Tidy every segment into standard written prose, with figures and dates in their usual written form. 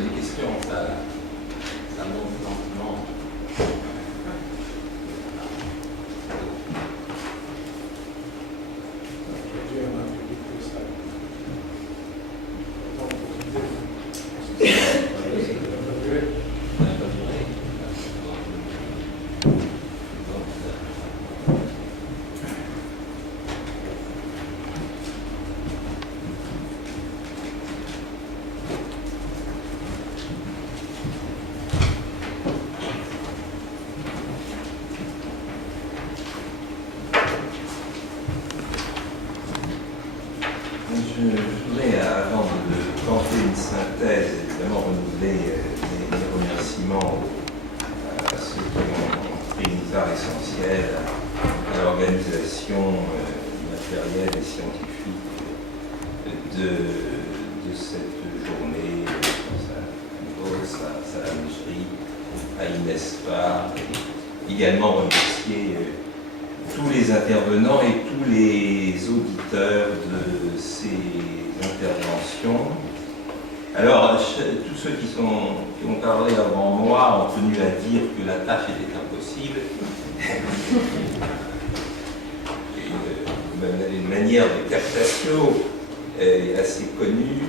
Les questions, ça monte lentement. Je voudrais, avant de tenter une synthèse, évidemment renouveler les remerciements à ceux qui ont pris une part essentielle à l'organisation matérielle et scientifique de cette journée, à Salamecherie, à Inespa, et également remercier tous les intervenants et tous les auditeurs de ces interventions. Alors, tous ceux qui ont parlé avant moi ont tenu à dire que la tâche était impossible. Une manière de captation est assez connue.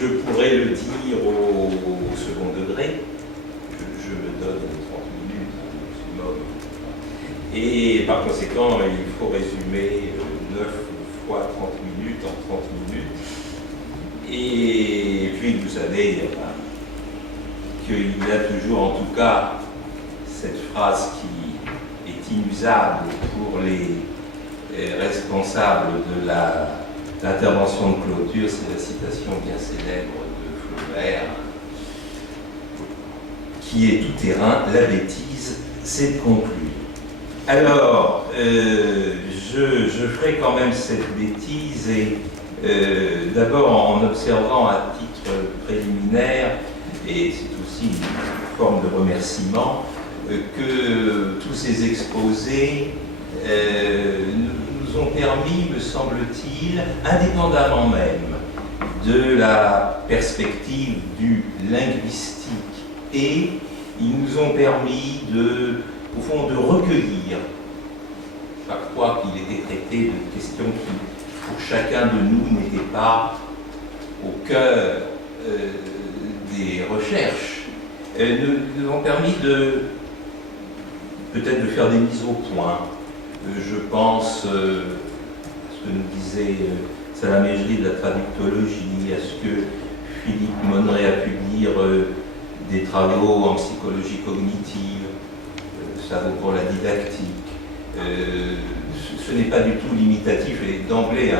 Je pourrais le dire au second degré. Je me donne 30 minutes maximum. Et par conséquent, il faut résumer 9 fois 30 minutes en 30 minutes. Et puis, vous savez qu'il y a toujours, en tout cas, cette phrase qui est inusable pour les responsables de l'intervention de clôture, c'est la citation bien célèbre de Flaubert, qui est tout terrain, la bêtise, c'est de conclure. Alors, je ferai quand même cette bêtise et d'abord en observant à titre préliminaire, et c'est aussi une forme de remerciement, que tous ces exposés nous ont permis, me semble-t-il, indépendamment même de la perspective du linguistique, et ils nous ont permis au fond, de recueillir, chaque fois qu'il était traité de questions qui, pour chacun de nous, n'étaient pas au cœur des recherches, nous ont permis peut-être de faire des mises au point. Je pense à ce que nous disait Salamecherie de la traductologie, à ce que Philippe Monneret a pu dire des travaux en psychologie cognitive. Ça vaut pour la didactique. Ce n'est pas du tout limitatif et d'emblée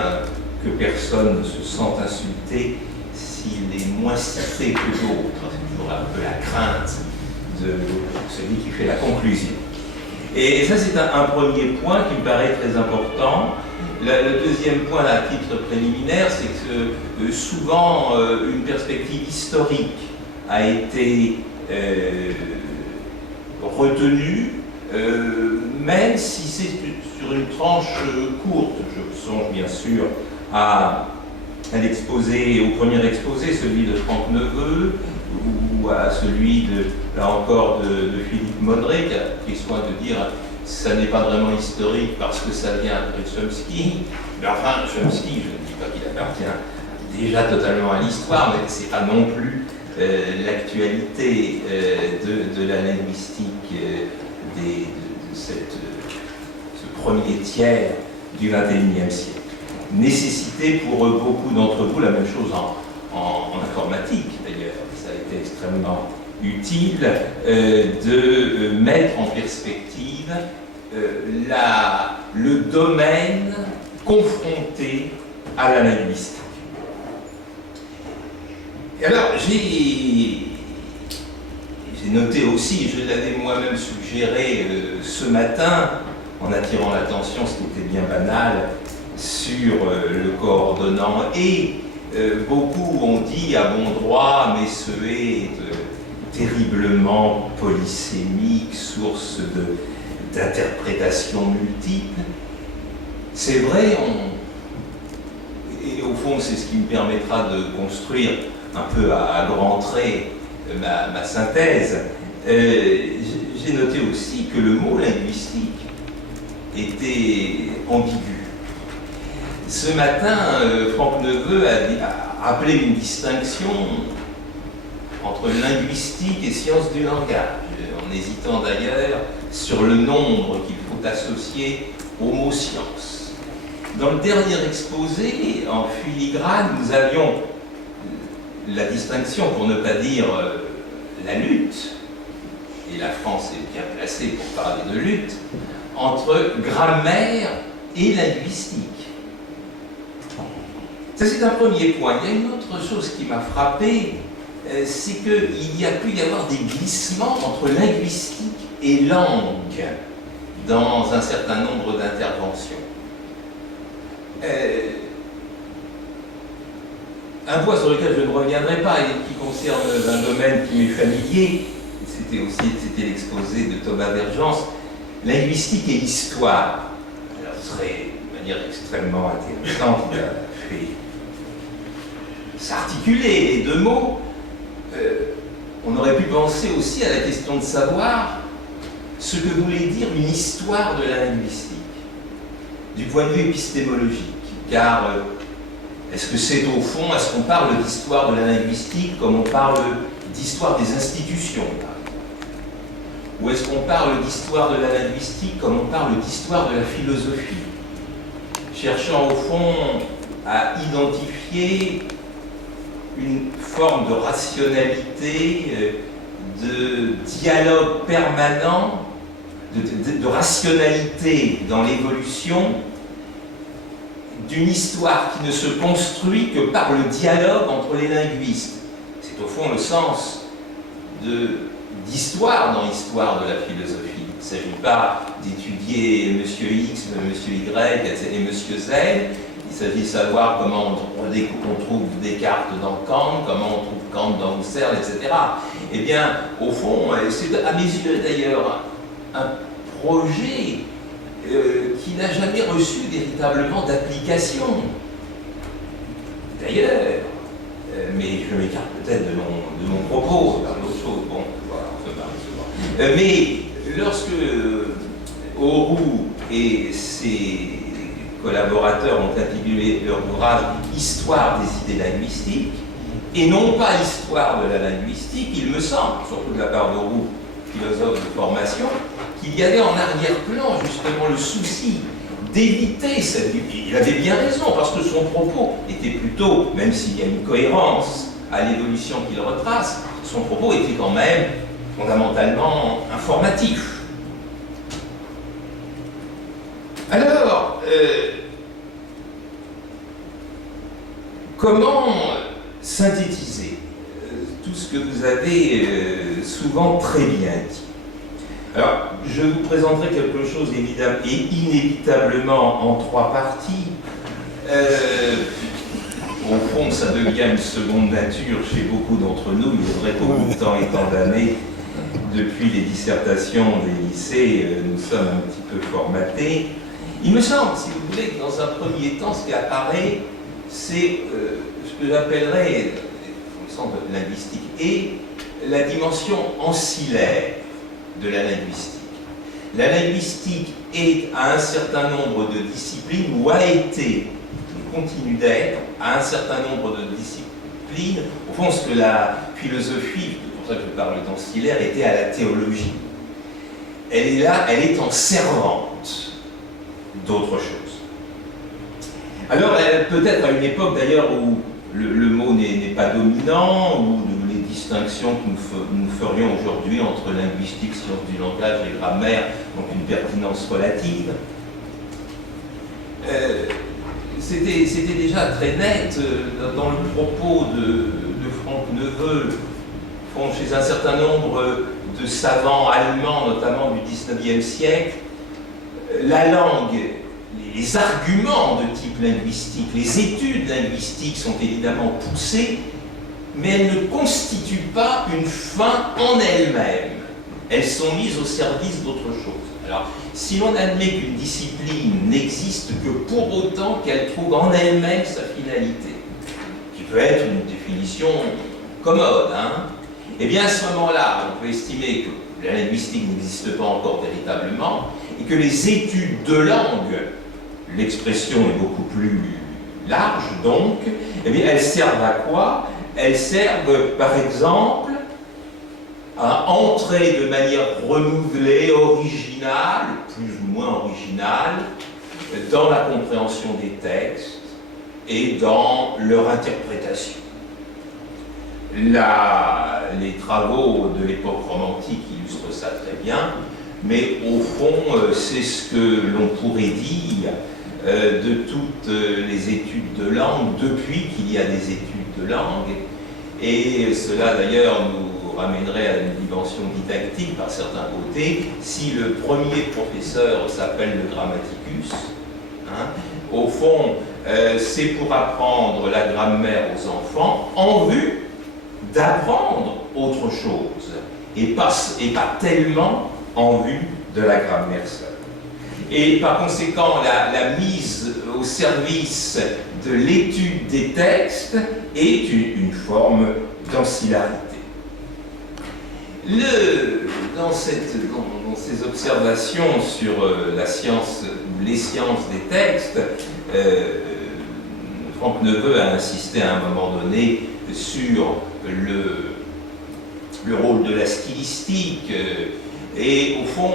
que personne ne se sente insulté s'il est moins cité que d'autres. C'est toujours un peu la crainte de celui qui fait la conclusion. Et ça, c'est un premier point qui me paraît très important. Le deuxième point à titre préliminaire, c'est que souvent une perspective historique a été retenu, même si c'est sur une tranche courte. Je songe bien sûr à l'exposé, au premier exposé, celui de Franck Neveu, ou à celui là encore de Philippe Monneret, qui a pris soin de dire ça n'est pas vraiment historique parce que ça vient après Chomsky. Mais enfin, Chomsky, je ne dis pas qu'il appartient déjà totalement à l'histoire, mais ce n'est pas non plus l'actualité de la linguistique de ce premier tiers du XXIe siècle. Nécessité pour beaucoup d'entre vous, la même chose en informatique d'ailleurs, ça a été extrêmement utile de mettre en perspective le domaine confronté à la linguistique. Et alors, j'ai noté aussi, je l'avais moi-même suggéré ce matin, en attirant l'attention, ce qui était bien banal, sur le coordonnant, et beaucoup ont dit à bon droit, mais ce est terriblement polysémique, source d'interprétations multiples. C'est vrai, et au fond c'est ce qui me permettra de construire un peu à grands traits ma synthèse. J'ai noté aussi que le mot linguistique était ambigu. Ce matin, Franck Neveu a appelé une distinction entre linguistique et science du langage, en hésitant d'ailleurs sur le nombre qu'il faut associer au mot science. Dans le dernier exposé, en filigrane, nous avions la distinction, pour ne pas dire la lutte, et la France est bien placée pour parler de lutte, entre grammaire et linguistique. Ça, c'est un premier point. Il y a une autre chose qui m'a frappé, c'est qu'il y a pu y avoir des glissements entre linguistique et langue dans un certain nombre d'interventions. Un point sur lequel je ne reviendrai pas et qui concerne un domaine qui m'est familier, c'était l'exposé de Thomas Vergence, linguistique et histoire. Alors, ce serait de manière extrêmement intéressante, il a fait s'articuler les deux mots. On aurait pu penser aussi à la question de savoir ce que voulait dire une histoire de la linguistique, du point de vue épistémologique, car est-ce que c'est au fond, est-ce qu'on parle d'histoire de la linguistique comme on parle d'histoire des institutions, ou est-ce qu'on parle d'histoire de la linguistique comme on parle d'histoire de la philosophie, cherchant au fond à identifier une forme de rationalité, de dialogue permanent, de rationalité dans l'évolution d'une histoire qui ne se construit que par le dialogue entre les linguistes. C'est au fond le sens d'histoire dans l'histoire de la philosophie. Il ne s'agit pas d'étudier Monsieur X, Monsieur Y et Monsieur Z. Il s'agit de savoir comment on trouve Descartes dans Kant, comment on trouve Kant dans Husserl, etc. Eh bien, au fond, c'est à mes yeux d'ailleurs un projet qui n'a jamais reçu véritablement d'application. D'ailleurs, mais je m'écarte peut-être de mon propos, par d'autres choses. Bon, voilà, mais lorsque Auroux et ses collaborateurs ont intitulé leur ouvrage « Histoire des idées linguistiques », et non pas « Histoire de la linguistique », il me semble, surtout de la part d'Auroux, philosophe de formation, qu'il y avait en arrière-plan justement le souci d'éviter cette... Il avait bien raison, parce que son propos était plutôt, même s'il y a une cohérence à l'évolution qu'il retrace, son propos était quand même fondamentalement informatif. Alors, comment synthétiser tout ce que vous avez souvent très bien dit? Alors, je vous présenterai quelque chose évidemment et inévitablement en trois parties. Au fond, ça devient une seconde nature chez beaucoup d'entre nous. Il est vrai qu'au bout de temps et tant d'années, depuis les dissertations des lycées, nous sommes un petit peu formatés. Il me semble, si vous voulez, que dans un premier temps, ce qui apparaît, c'est ce que j'appellerais, au sens de linguistique, et la dimension ancillaire de la linguistique. La linguistique est à un certain nombre de disciplines, ou a été, continue d'être, à un certain nombre de disciplines, au fond, ce que la philosophie, c'est pour ça que je parle d'ancillaire, était à la théologie. Elle est là, elle est en servante d'autre chose. Alors, peut-être à une époque d'ailleurs où le mot n'est pas dominant, où les distinctions que nous ferions aujourd'hui entre linguistique, science du langage et grammaire ont une pertinence relative, c'était déjà très net dans le propos de Franck Neveu, chez un certain nombre de savants allemands, notamment du XIXe siècle, la langue, les arguments de type linguistique, les études linguistiques sont évidemment poussées, mais elles ne constituent pas une fin en elles-mêmes. Elles sont mises au service d'autre chose. Alors, si l'on admet qu'une discipline n'existe que pour autant qu'elle trouve en elle-même sa finalité, qui peut être une définition commode, eh bien à ce moment-là, on peut estimer que la linguistique n'existe pas encore véritablement et que les études de langue, l'expression est beaucoup plus large donc, eh bien elles servent à quoi? Elles servent par exemple à entrer de manière renouvelée, originale, plus ou moins originale, dans la compréhension des textes et dans leur interprétation. Les travaux de l'époque romantique illustrent ça très bien, mais au fond, c'est ce que l'on pourrait dire de toutes les études de langue depuis qu'il y a des études de langue, et cela d'ailleurs nous ramènerait à une dimension didactique par certains côtés. Si le premier professeur s'appelle le grammaticus, au fond, c'est pour apprendre la grammaire aux enfants en vue d'apprendre autre chose, et pas tellement en vue de la grammaire seule. Et par conséquent, la mise au service de l'étude des textes est une forme d'ancillarité. Dans ces observations sur la science ou les sciences des textes, Franck Neveu a insisté à un moment donné sur le rôle de la stylistique et au fond,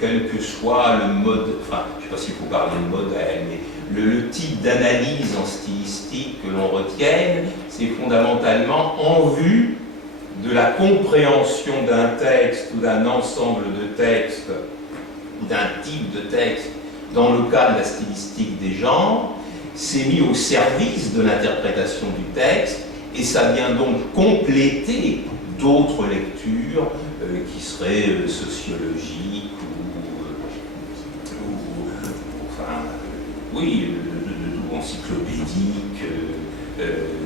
quel que soit le mode, enfin je ne sais pas s'il faut parler de modèle, mais le type d'analyse en stylistique que l'on retienne, c'est fondamentalement en vue de la compréhension d'un texte ou d'un ensemble de textes ou d'un type de texte dans le cas de la stylistique des genres, c'est mis au service de l'interprétation du texte et ça vient donc compléter d'autres lectures qui seraient sociologiques ou encyclopédiques,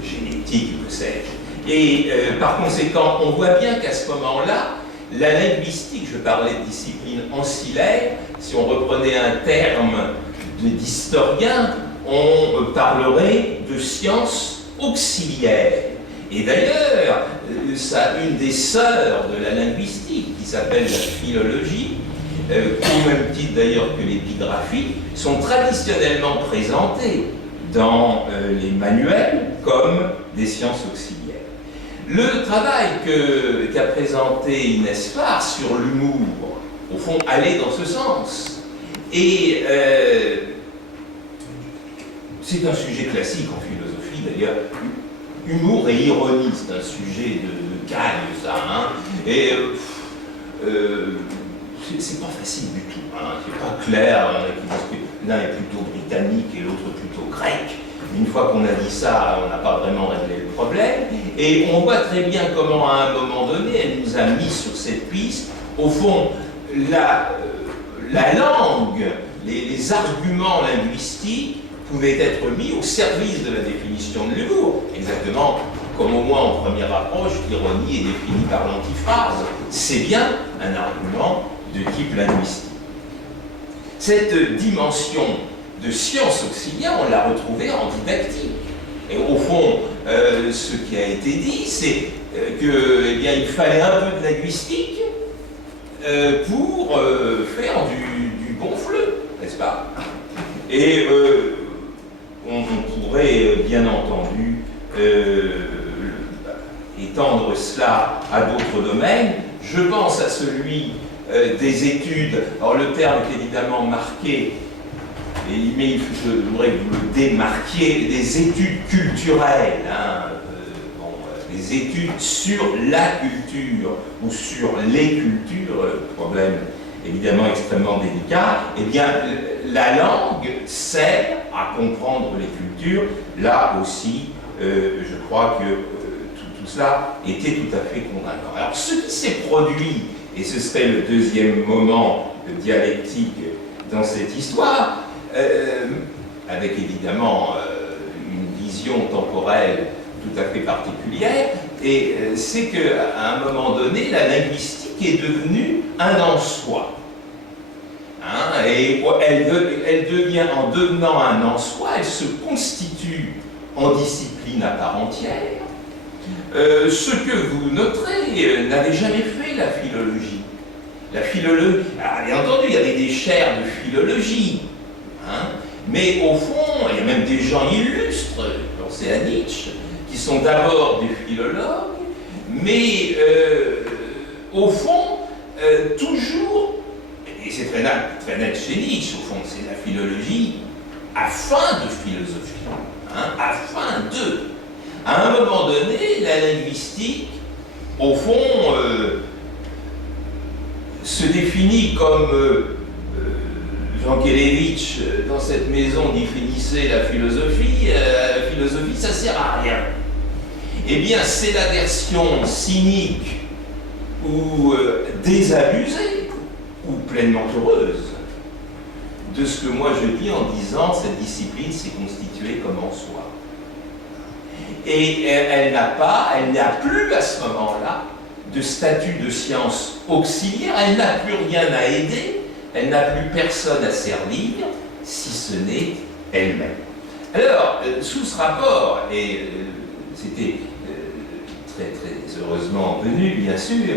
génétiques, que sais-je. Et par conséquent, on voit bien qu'à ce moment-là, la linguistique, je parlais de discipline ancillaire, si on reprenait un terme d'historien, on parlerait de sciences auxiliaires. Et d'ailleurs, une des sœurs de la linguistique, qui s'appelle la philologie, au même titre d'ailleurs que l'épigraphie, sont traditionnellement présentées dans les manuels comme des sciences auxiliaires. Le travail qu'a présenté Inès Farr sur l'humour, au fond, allait dans ce sens. Et c'est un sujet classique en philosophie, d'ailleurs. Humour et ironie, c'est un sujet de cagne, ça. Et c'est pas facile du tout. C'est pas clair. L'un est plutôt britannique et l'autre plutôt grec. Une fois qu'on a dit ça, on n'a pas vraiment réglé le problème. Et on voit très bien comment, à un moment donné, elle nous a mis sur cette piste. Au fond, la langue, les arguments linguistiques pouvaient être mis au service de la définition de l'humour. Exactement comme au moins en première approche, l'ironie est définie par l'antiphrase. C'est bien un argument de type linguistique. Cette dimension de science auxiliaire, on l'a retrouvée en didactique. Et au fond, ce qui a été dit, c'est qu'il fallait un peu de linguistique pour faire du bon fleu, n'est-ce pas? Et on pourrait, bien entendu, étendre cela à d'autres domaines. Je pense à celui des études. Alors le terme est évidemment marqué, mais je voudrais que vous le démarquiez, des études culturelles, des études sur la culture ou sur les cultures, problème évidemment extrêmement délicat. Eh bien, la langue sert à comprendre les cultures. Là aussi, je crois que tout cela était tout à fait convaincant. Alors, ce qui s'est produit, et ce serait le deuxième moment dialectique dans cette histoire, avec évidemment une vision temporelle tout à fait particulière, et c'est qu'à un moment donné, la linguistique est devenue un en soi. Hein, et elle devient, en devenant un en soi, elle se constitue en discipline à part entière. Ce que vous noterez n'avait jamais fait la philologie. La philologie, bien entendu, il y avait des chaires de philologie, hein, mais au fond, il y a même des gens illustres, pensez à Nietzsche, qui sont d'abord des philologues, mais au fond, toujours, et c'est très net chez Nietzsche, au fond, c'est la philologie à fin de philosophie, hein, à fin de. À un moment donné, la linguistique, au fond, se définit comme Jean Kelevitch, dans cette maison, définissait la philosophie. La philosophie, ça sert à rien. Eh bien, c'est la version cynique ou désabusée, ou pleinement heureuse, de ce que moi je dis en disant cette discipline s'est constituée comme en soi. Et elle n'a plus à ce moment-là de statut de science auxiliaire, elle n'a plus rien à aider, elle n'a plus personne à servir, si ce n'est elle-même. Alors, sous ce rapport, et c'était très très heureusement venu, bien sûr,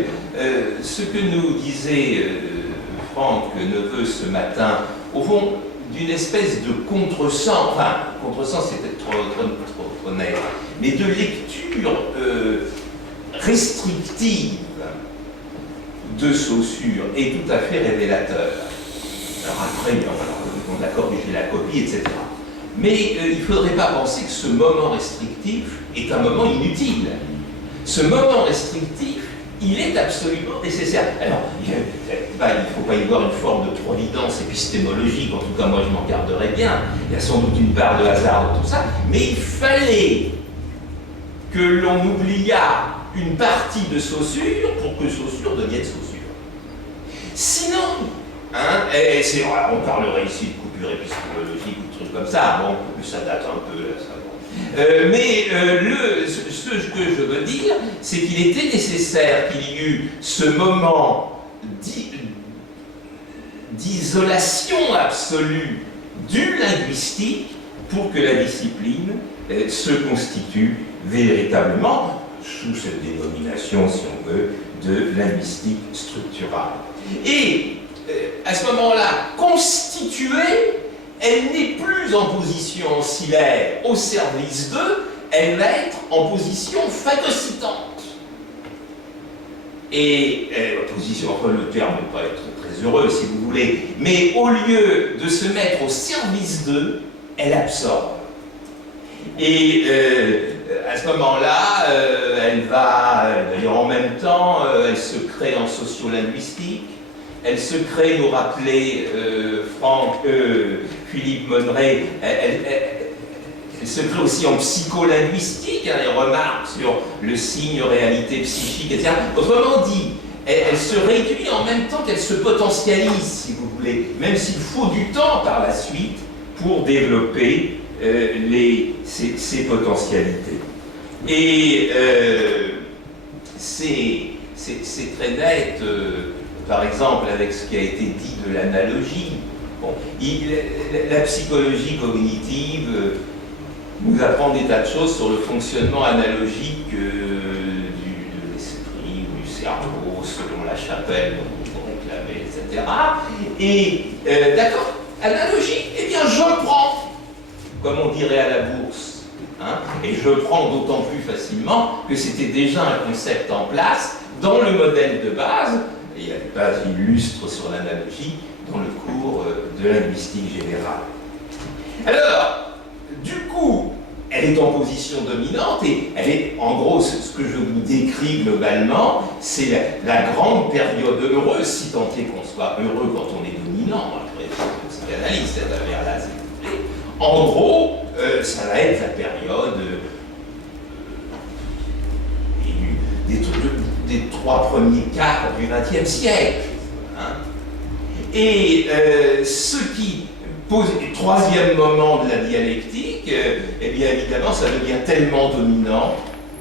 ce que nous disait Franck Neveu ce matin, au fond, d'une espèce de contresens, enfin, contresens c'est peut-être trop net, mais de lecture restrictive de Saussure est tout à fait révélateur. Alors après, on a corrigé la copie, etc. Mais il ne faudrait pas penser que ce moment restrictif est un moment inutile. Ce moment restrictif, il est absolument nécessaire. Alors, il ne faut pas y voir une forme de providence épistémologique, en tout cas moi je m'en garderais bien, il y a sans doute une part de hasard dans tout ça, mais il fallait que l'on oubliât une partie de Saussure pour que Saussure devienne Saussure. Sinon, hein, on parlerait ici de coupure épistémologique ou de trucs comme ça, bon, ça date un peu, là, ça, bon. Mais ce que je veux dire, c'est qu'il était nécessaire qu'il y eut ce moment d'isolation absolue du linguistique pour que la discipline se constitue véritablement sous cette dénomination, si on veut, de linguistique structurale. Et à ce moment-là, constituée, elle n'est plus en position ancillaire au service d'eux, elle va être en position phagocytante. Et position, enfin le terme n'est pas être très heureux si vous voulez, mais au lieu de se mettre au service d'eux, elle absorbe. Et à ce moment-là, elle va, d'ailleurs en même temps, elle se crée en sociolinguistique, elle se crée, nous rappelait Philippe Monneret, elle se crée aussi en psycholinguistique, hein, les remarques sur le signe réalité psychique, etc. Autrement dit, elle se réduit en même temps qu'elle se potentialise, si vous voulez, même s'il faut du temps par la suite pour développer ces potentialités. Et c'est très net, par exemple, avec ce qui a été dit de l'analogie. Bon, la psychologie cognitive nous apprend des tas de choses sur le fonctionnement analogique de l'esprit ou du cerveau, selon la chapelle dont on réclamait, etc. Et d'accord, analogie, eh bien je prends, comme on dirait à la bourse, hein, et je prends d'autant plus facilement que c'était déjà un concept en place dans le modèle de base, et il y a des bases illustres sur l'analogie dans le cours de linguistique générale. Alors, du coup, elle est en position dominante et elle est, en gros, ce que je vous décris globalement, c'est la grande période heureuse, si tant est qu'on soit heureux quand on est dominant, après cette psychanalyse, cette affaire-là, s'il vous plaît. En gros, ça va être la période des 3 premiers quarts du XXe siècle. Hein. Et ce qui troisième moment de la dialectique, eh bien évidemment, ça devient tellement dominant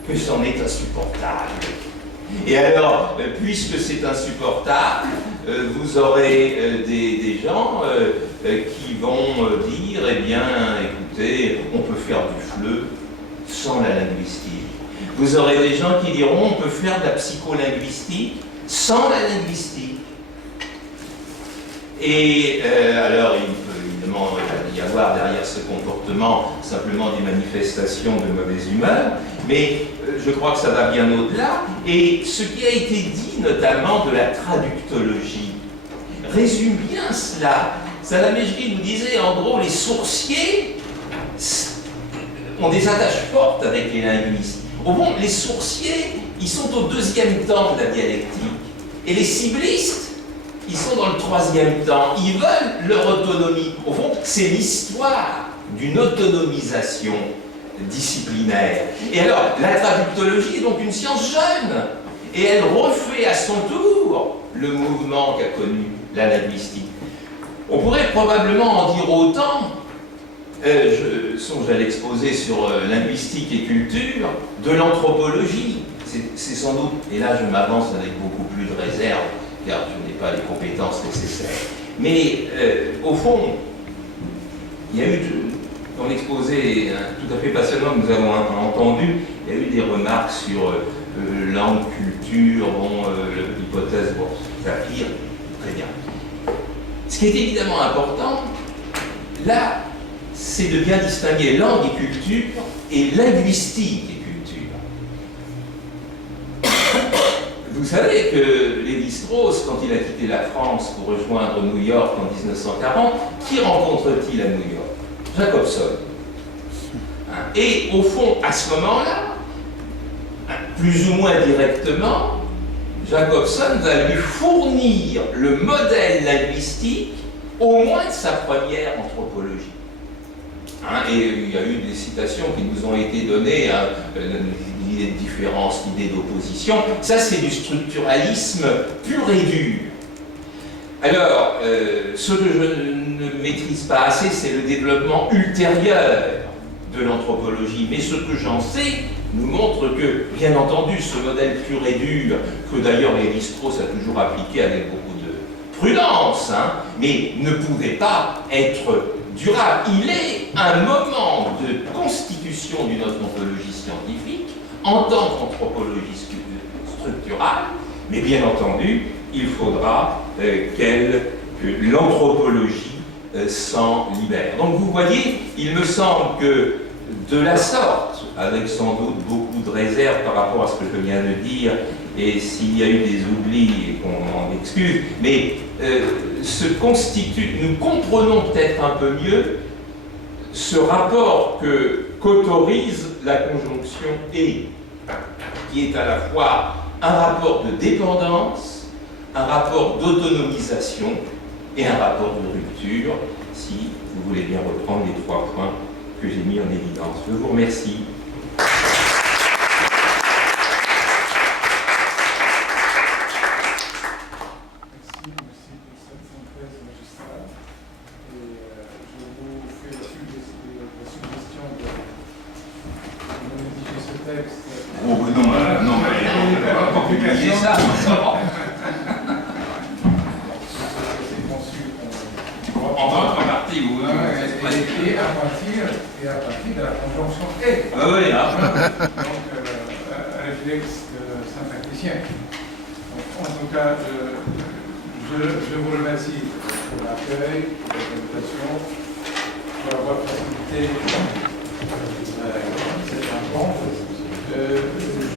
que c'en est insupportable. Et alors, puisque c'est insupportable, vous aurez des gens qui vont dire, eh bien, écoutez, on peut faire du FLE sans la linguistique. Vous aurez des gens qui diront, on peut faire de la psycholinguistique sans la linguistique. Et alors, il peut évidemment y avoir derrière ce comportement simplement des manifestations de mauvaise humeur, mais je crois que ça va bien au-delà. Et ce qui a été dit notamment de la traductologie résume bien cela. Salamejri nous disait, en gros, les sourciers ont des attaches fortes avec les linguistes. Au fond, les sourciers, ils sont au deuxième temps de la dialectique. Et les ciblistes, ils sont dans le troisième temps. Ils veulent leur autonomie. Au fond, c'est l'histoire d'une autonomisation disciplinaire. Et alors, la traductologie est donc une science jeune. Et elle refait à son tour le mouvement qu'a connu la linguistique. On pourrait probablement en dire autant, je songe à l'exposé sur linguistique et culture, de l'anthropologie. C'est sans doute, et là je m'avance avec beaucoup plus de réserve, car je n'ai pas les compétences nécessaires. Mais au fond, il y a eu, dans l'exposé tout à fait passionnant que nous avons entendu, il y a eu des remarques sur langue, culture, bon, l'hypothèse, bon, ça pire, très bien. Ce qui est évidemment important, là, c'est de bien distinguer langue et culture et linguistique et culture. Vous savez que Lévi-Strauss, quand il a quitté la France pour rejoindre New York en 1940, qui rencontre-t-il à New York? Jacobson. Et au fond, à ce moment-là, plus ou moins directement, Jacobson va lui fournir le modèle linguistique au moins de sa première anthropologie. Et il y a eu des citations qui nous ont été données, l'idée de différence, l'idée d'opposition. Ça, c'est du structuralisme pur et dur. Alors, ce que je ne maîtrise pas assez, c'est le développement ultérieur de l'anthropologie. Mais ce que j'en sais nous montre que, bien entendu, ce modèle pur et dur, que d'ailleurs Lévi-Strauss a toujours appliqué avec beaucoup de prudence, mais ne pouvait pas être durable. Il est un moment de constitution d'une anthropologie scientifique en tant qu'anthropologie structurale, mais bien entendu, il faudra que l'anthropologie s'en libère. Donc vous voyez, il me semble que de la sorte, avec sans doute beaucoup de réserve par rapport à ce que je viens de dire, et s'il y a eu des oublis et qu'on m'en excuse, mais nous comprenons peut-être un peu mieux ce rapport qu'autorise la conjonction « et », qui est à la fois un rapport de dépendance, un rapport d'autonomisation et un rapport de rupture, si vous voulez bien reprendre les 3 points que j'ai mis en évidence. Je vous remercie. Je vous remercie pour l'accueil, pour la présentation, pour avoir facilité